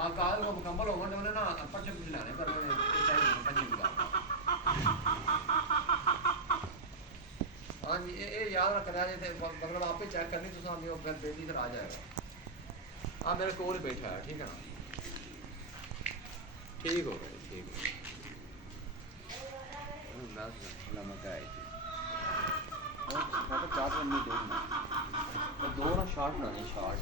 ਆ ਕਾਲ ਨੂੰ ਮੁਕੰਮਲ ਹੋਣ ਉਹਨੇ ਨਾ ਪੱਚੇ ਕੁਝ ਲੈਣੇ ਪਰ ਚਾਹੀਦੇ ਪੰਜੀ ਗੁਜ਼ਾਰ ਹਾਂਜੀ ਇਹ ਯਾਦ ਰੱਖਣਾ ਜੇ ਤੇ ਮਤਲਬ ਆਪੇ ਚੈੱਕ ਕਰਨੀ ਤੁਸੀਂ ਆਂਦੇ ਹੋ ਫਿਰ ਬੇਟੀ ਫਿਰ ਆ ਜਾਏਗਾ ਆ ਮੇਰੇ ਕੋਲ ਬੈਠਾ ਹੈ ਠੀਕ ਹੈ ਨਾ ਠੀਕ ਹੋ ਗਿਆ ਠੀਕ ਹੈ ਲੰਮਾ ਕਾਇ ਉਹ ਚਾਰ ਰਨ ਨਹੀਂ ਦੇਖਣਾ ਦੋ ਨਾ ਸ਼ਾਟ ਬਣਾਣੀ ਸ਼ਾਟ